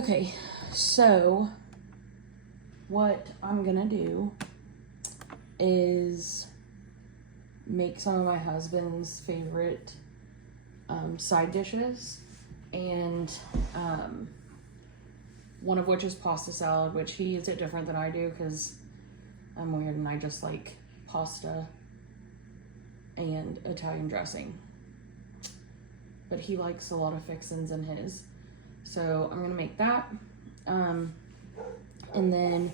Okay, so what I'm gonna do is make some of my husband's favorite side dishes, and one of which is pasta salad, which he eats it different than I do because I'm weird and I just like pasta and Italian dressing. But he likes a lot of fixins in his. So I'm gonna make that. And then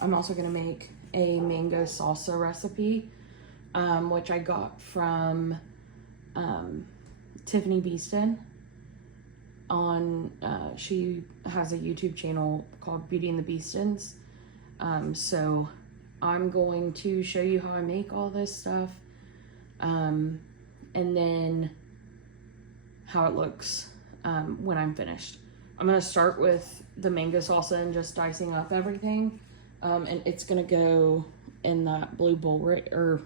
I'm also gonna make a mango salsa recipe, which I got from Tiffany Beeston. She has a YouTube channel called Beauty and the Beestons. So I'm going to show you how I make all this stuff, and then how it looks when I'm finished. I'm gonna start with the mango salsa and just dicing up everything, and it's gonna go in that blue bowl or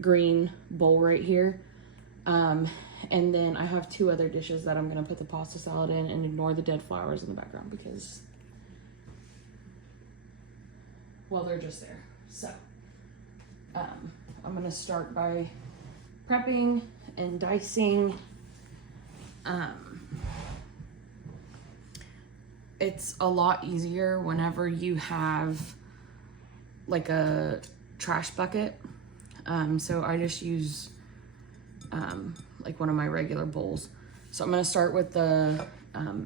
green bowl right here. And then I have two other dishes that I'm gonna put the pasta salad in, and ignore the dead flowers in the background because, well, they're just there. So I'm gonna start by prepping and dicing. It's a lot easier whenever you have like a trash bucket. So I just use like one of my regular bowls. So I'm gonna start with the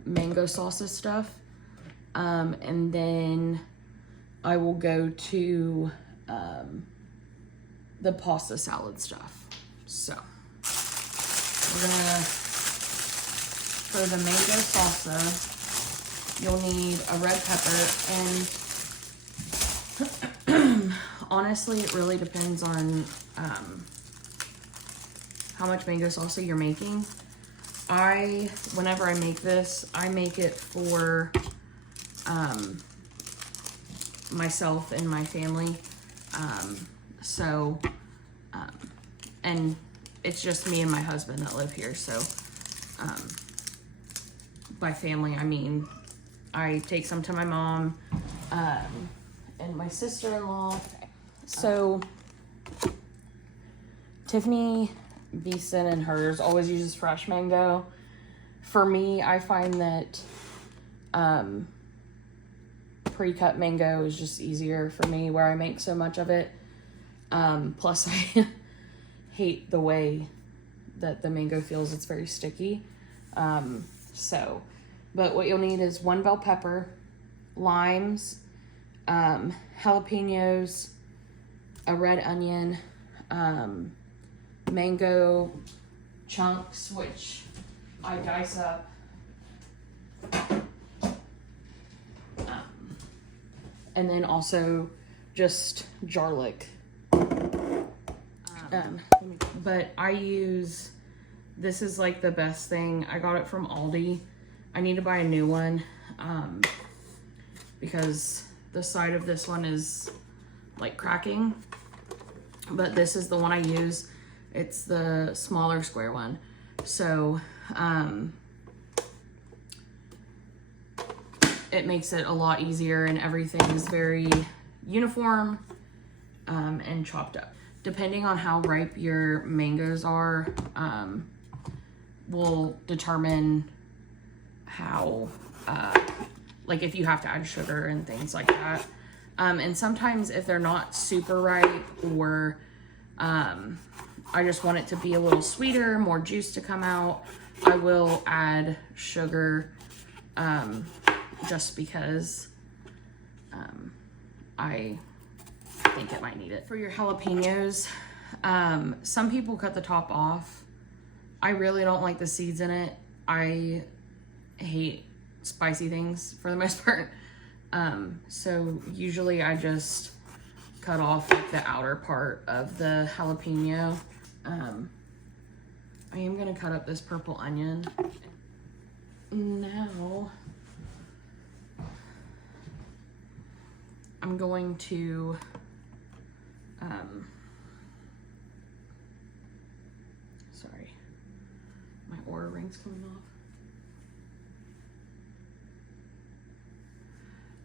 mango salsa stuff, and then I will go to the pasta salad stuff. So we're gonna, for the mango salsa, you'll need a red pepper, and honestly, it really depends on how much mango salsa you're making. Whenever I make this, I make it for myself and my family. And it's just me and my husband that live here. So by family, I mean, I take some to my mom and my sister-in-law. So Tiffany Beeson and hers always uses fresh mango. For me, I find that pre-cut mango is just easier for me where I make so much of it. Plus I hate the way that the mango feels. It's very sticky. But what you'll need is one bell pepper, limes, jalapenos, a red onion, mango chunks, which I dice up, and then also just garlic. But I use, this is like the best thing. I got it from Aldi. I need to buy a new one because the side of this one is like cracking, but this is the one I use. It's the smaller square one. So it makes it a lot easier, and everything is very uniform and chopped up. Depending on how ripe your mangoes are, will determine how, like if you have to add sugar and things like that. And sometimes if they're not super ripe, or I just want it to be a little sweeter, more juice to come out, I will add sugar, just because I think it might need it. For your jalapenos, some people cut the top off. I really don't like the seeds in it. I hate spicy things for the most part. So usually I just cut off like the outer part of the jalapeno. I am gonna cut up this purple onion. Now I'm going to sorry, my Aura ring's coming off.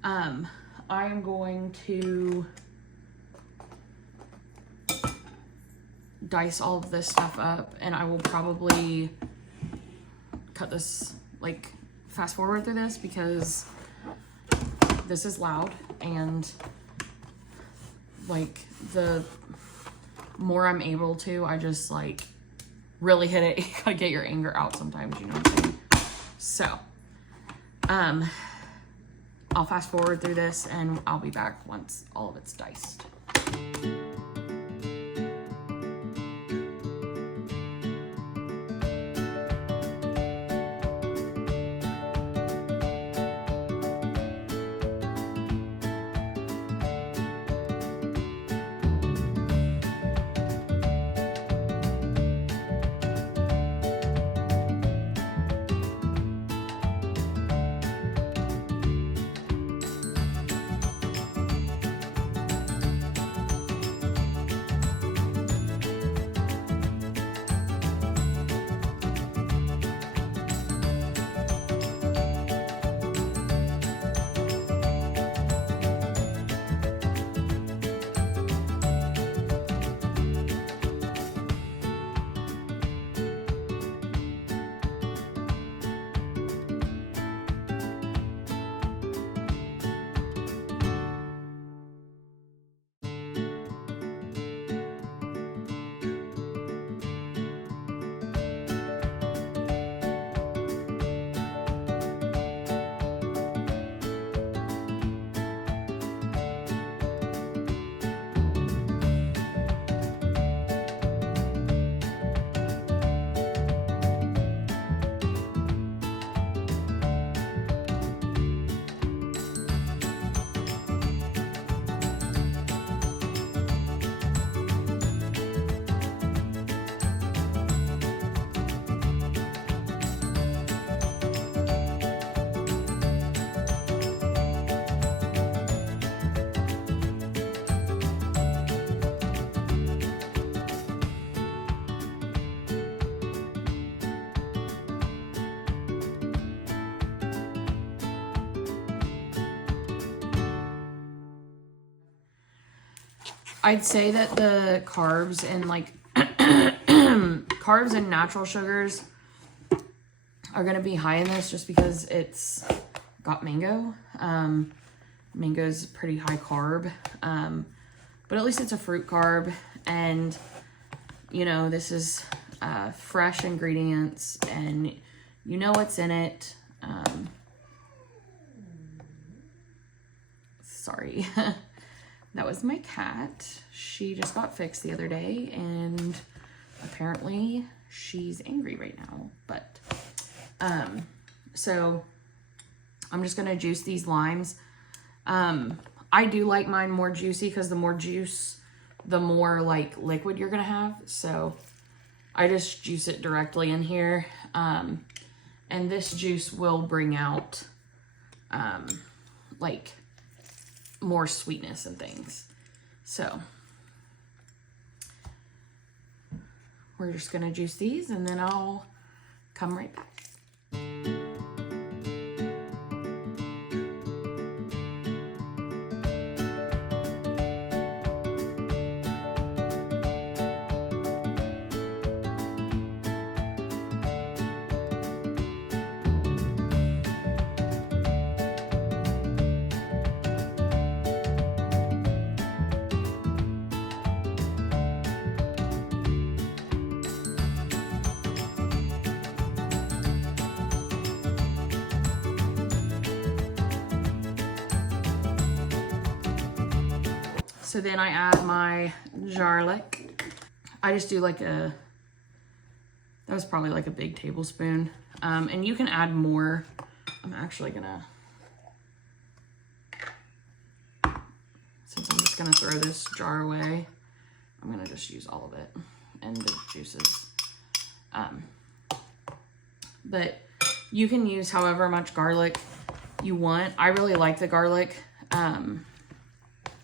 I am going to dice all of this stuff up, and I will probably cut this, like, fast forward through this because this is loud, and like the more I'm able to, I just like really hit it. You gotta get your anger out sometimes, you know what I'm saying? So, I'll fast forward through this and I'll be back once all of it's diced. I'd say that the carbs and like carbs and natural sugars are going to be high in this just because it's got mango. Mango's pretty high carb, but at least it's a fruit carb, and you know, this is fresh ingredients and you know what's in it. Sorry. That was my cat. She just got fixed the other day and apparently she's angry right now. But, so I'm just gonna juice these limes. I do like mine more juicy because the more juice, the more like liquid you're gonna have. So I just juice it directly in here. And this juice will bring out, like, more sweetness and things. So we're just gonna juice these and then I'll come right back. So then I add my garlic. I just do like that was probably like a big tablespoon. And you can add more. I'm actually gonna, since I'm just gonna throw this jar away, I'm gonna just use all of it and the juices. But you can use however much garlic you want. I really like the garlic.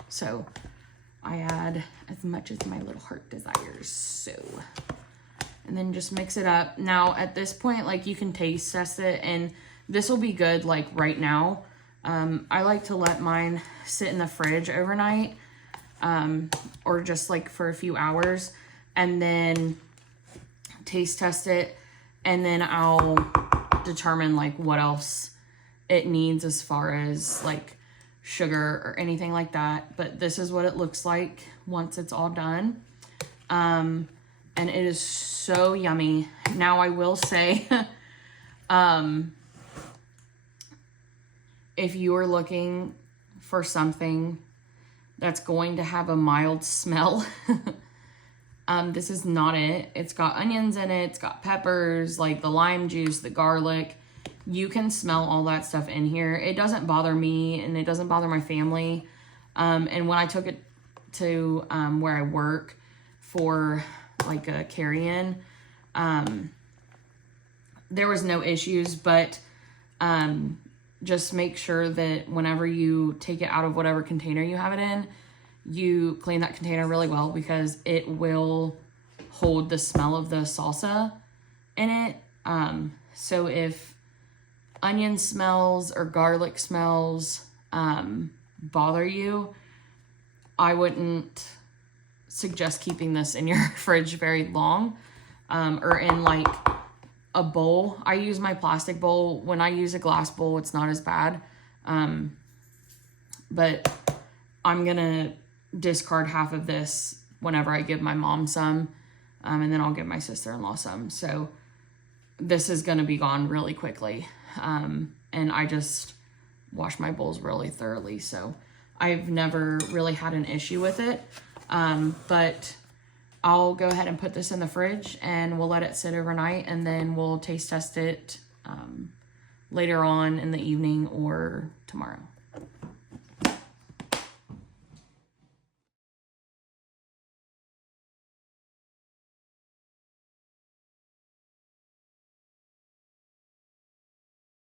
So I add as much as my little heart desires. So, and then just mix it up. Now at this point, like, you can taste test it, and this will be good like right now, I like to let mine sit in the fridge overnight, or just like for a few hours, and then taste test it, and then I'll determine like what else it needs as far as like sugar or anything like that. But this is what it looks like once it's all done. And it is so yummy. Now I will say, if you are looking for something that's going to have a mild smell, this is not it. It's got onions in it. It's got peppers, like the lime juice, the garlic. You can smell all that stuff in here. It doesn't bother me, and it doesn't bother my family. And when I took it to where I work for like a carry-in, there was no issues, but just make sure that whenever you take it out of whatever container you have it in, you clean that container really well, because it will hold the smell of the salsa in it. So if onion smells or garlic smells bother you, I wouldn't suggest keeping this in your fridge very long, or in like a bowl. I use my plastic bowl. When I use a glass bowl, it's not as bad. But I'm gonna discard half of this whenever I give my mom some, and then I'll give my sister-in-law some. So this is gonna be gone really quickly. And I just wash my bowls really thoroughly, so I've never really had an issue with it. But I'll go ahead and put this in the fridge, and we'll let it sit overnight, and then we'll taste test it later on in the evening or tomorrow.